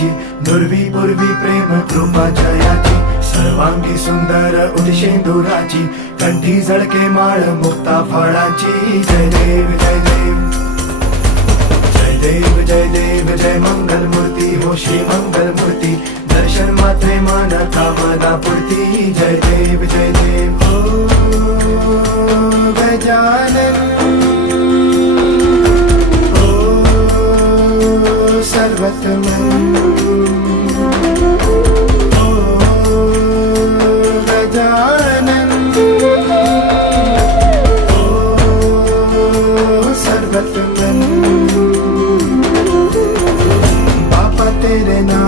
जयाची, नुरवी पूर्वी प्रेम कृपा जयाची, सर्वांगी सुंदर उदिशेंदुराची, कंठी झळके माळ मुक्ता फळाची. जय देव जय देव जय देव जय देव जय मंगल मूर्ती हो श्री मंगल मूर्ती, दर्शन मात्रे मन कामना पूर्ती. जय देव जय देव हो गजानन हो सर्वतमन हो गजानन हो सर्वतमन. तेरे नाम